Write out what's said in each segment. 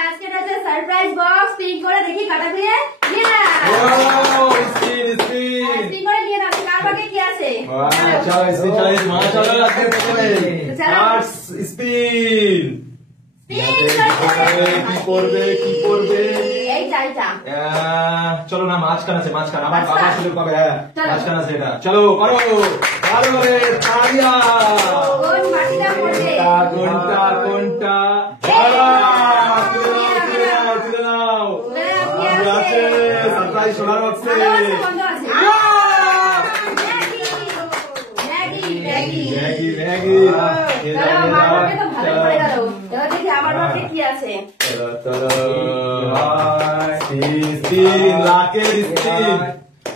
আজকে surprise box spin করে দেখি কাটা দিয়ে স্পিন করে নিয়ে না কার ভাগে কি আছে চলো স্পিন চলো মা চলো আজকে স্পিন কি করবে এই চাইটা চলো না মাঝখান আছে মাঝখান আমার বাবা সুযোগ পাবে হ্যাঁ মাঝখান আছে এটা চলো করো ভালো করে তালিয়া কোন মাটিটা পড়বে কোনটা তুলে নাও আছে সারপ্রাইজ সোনার বক্সে আমার ভাগে কি আছে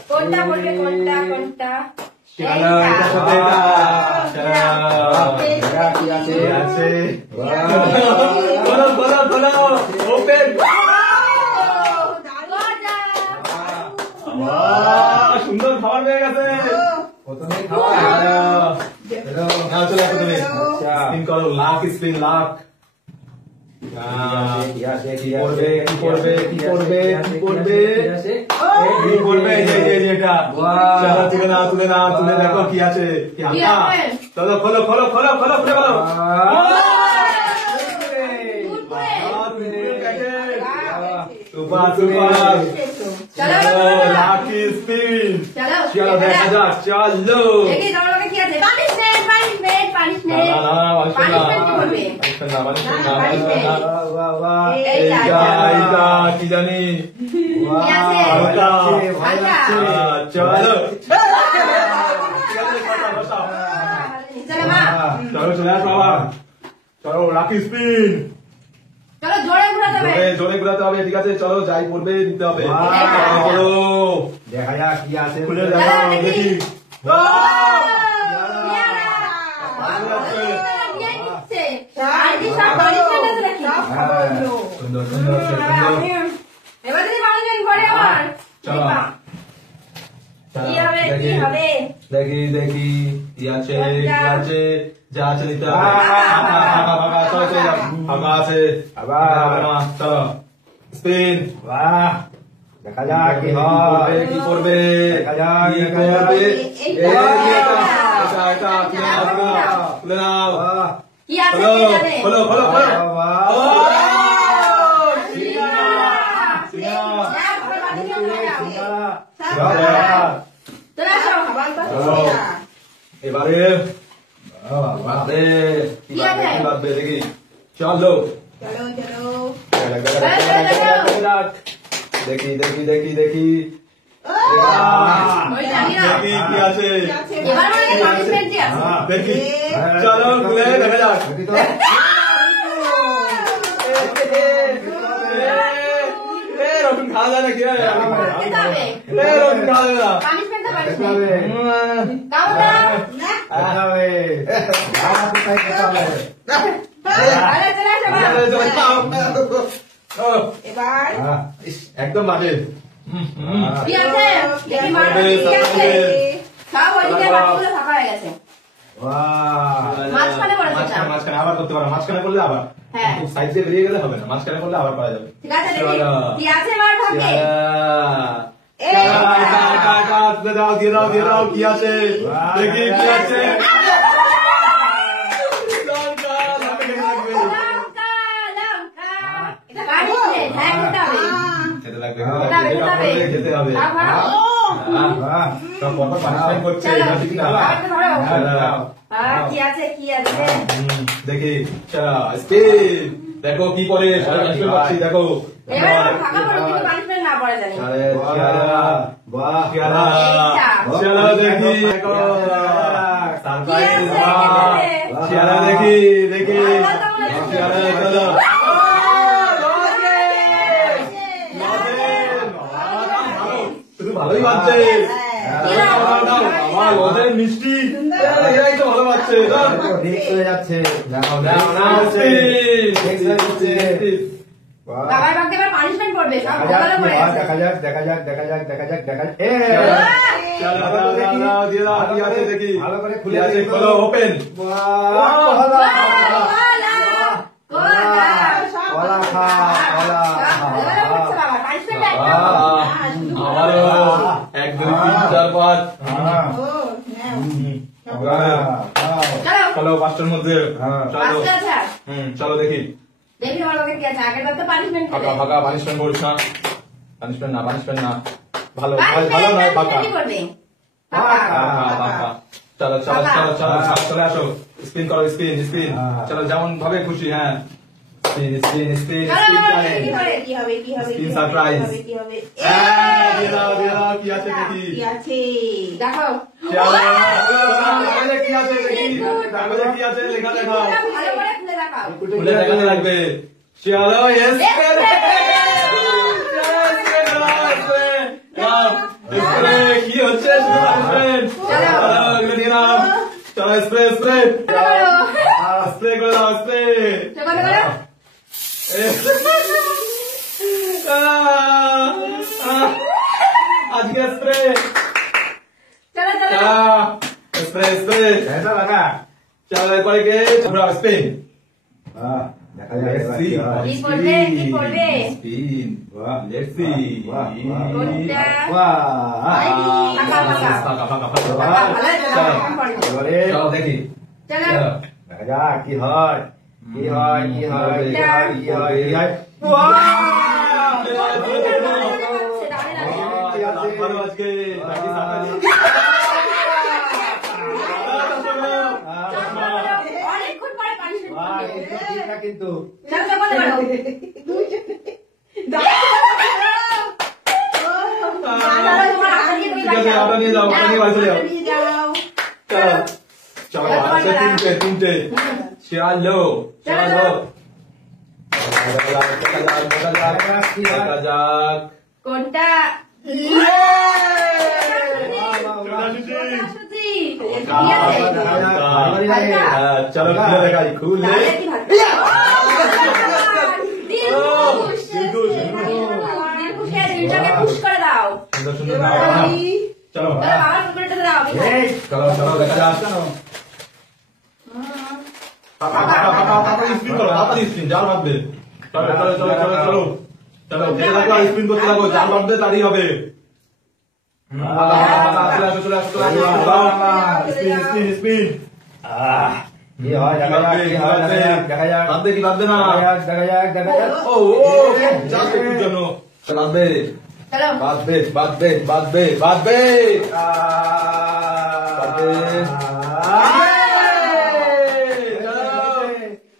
কোনটা বলবে কোনটা সুন্দর খাবার পেয়ে গেছে প্রথমে খাওয়া চলে তুমি স্পিন করো লাখ স্পিন লাখ কি করবে তুলে দেখো কি আছে চলো খোলো লাকি স্পিন চলো দেখা যাক চলো কি জানি চলো চলে আসো আবার চলো লাকি স্পিন জোরে ঘুরাতে হবে ঠিক আছে চলো যাই পড়বে নিতে হবে দেখা যাক কি আছে খুলে দেখাও দেখি দেখি কি আছে যা আছে নিতে হবে ফাঁকা আছে চলো স্পিন দেখা যাক কি করবে তুলে নাও খোলো এবারে দেখি চলো দেখি কি আছে দেখি চলো খুলে দেখা যাক রকম খাওয়া যায় না কি রকম খাওয়া যায় না একদম বাজে মাঝখানে আবার করতে পারো মাঝখানে করলে আবার সাইড দিয়ে বেরিয়ে গেলে হবে না মাঝখানে করলে আবার পাওয়া যাবে দিয়ে দাও কি আছে দেখি কি আছে খেতে হবে দেখি দেখো কি করে দেখো চলো দেখি দেখি চলো ভালোই বাজছে লজের মিষ্টি এরাই তো ভালো বাজছে যাচ্ছে ভালো করে খুলে আছে খোলো ওপেন হ্যাঁ। চলো পাঁচটা আছে আর। চলো দেখি দেখি আমার বাবা কি আছে আগের বার তো পানিশমেন্ট ফাঁকা খেলে ফাঁকা পানিশমেন্ট করিস না পানিশমেন্ট না ভালো Punishment নয় ফাঁকা কি করবে ফাঁকা। ফাঁকা চলো চলো চলো চলো চলো চলে আসো স্পিন করো স্পিন হ্যাঁ। চলো যেমন ভাবে খুশি হ্যাঁ স্পিন চলো কি হবে কি হবে কি হবে Spin surprise. কি হবে দিয়ে দাও কি আছে দেখি কি আছে দেখো চলো কাগজে কি আছে দেখি কাগজে কি আছে লেখা দেখাও ভালো করে খুলে দেখাও খুলে দেখাতে লাগবে চলো ইয়েস কি হচ্ছে চলো স্প্রে স্প্রে করে দাও স্প্রে চলো করো আজকে স্প্রে চলো চলো স্প্রে স্প্রে ऐसा लगा চলো এরপরে কে পুরো স্পিন हाँ देखा जाएगा Let's see. কি করবে কি করবে Spin. वाह Let's see. वाह কোনটা वाह ফাঁকা ফাঁকা ফাঁকা, ফাঁকা, ফাঁকা। ফাঁকা ভালো চলো। চলো এবারে চলো দেখি চলো চলো। দেখা যাক কি হয় কি হয় কি হয় কি হয় কি হয় কি হয় ভালো আজকে অনেকক্ষণ পরে পানিশমেন্ট वाह ये तो ठीक है किंतु চলো চলো বলতে পারো ঠিক আছে ওটা নিয়ে যাও ওটা নিয়ে বাড়ি চলে যাও চলো চলো আজকে তিনটে চলো চলো দেখা যাক কোনটা চলো খুলে দেখাই খুলে পুশ করে দাও সুন্দর সুন্দর নাও চলো বাবা টুকরোটা দাও এই চলো চলো দেখা যাক স্পিন করো তাড়াতাড়ি স্পিন জাল বাঁধবে চলো চলো চলো চলো চলো চলো খেতে থাকো আর স্পিন করতে থাকো জাল বাঁধবে তাড়ি হবে চলে আসো চলে আসো চলে আসো স্পিন স্পিন স্পিন ये হয় দেখা যাক কি হয় দেখা যাক বাঁধবে কি বাঁধবে না দেখা যাক ও জাল একটুর জন্য বাঁধবে চলো বাঁধবে বাঁধবে বাঁধবে বাঁধবে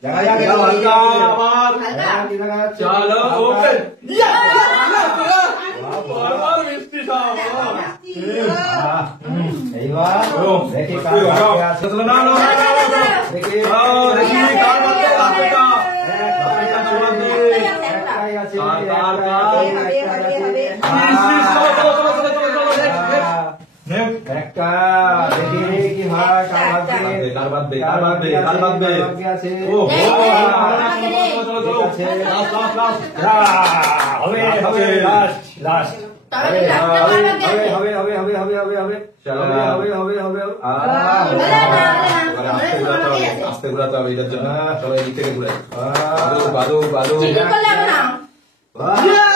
দেখা যাক হালকা আবার চলো ওপেন বারবার মিষ্টি খাও এইবার দেখি কার আছে না না দেখি দেখি কার বাঁধবে বাঁধবেটা একটাই আছে একটা দেখি কি হয় কার বাঁধবে কার বাঁধবে কার বাঁধবে আছে ও চলো চলো লাস্ট লাস্ট লাস্ট হবে হবে লাস্ট লাস্ট তবে লাস্টটা মারবে হবে হবে হবে হবে হবে চলো হবে হবে হবে আস্তে ঘুরাতে হবে এটার জন্য চলো এই থেকে ঘুরাই বাদু বাদু বাদু চিটিং করলে হবে না বাহ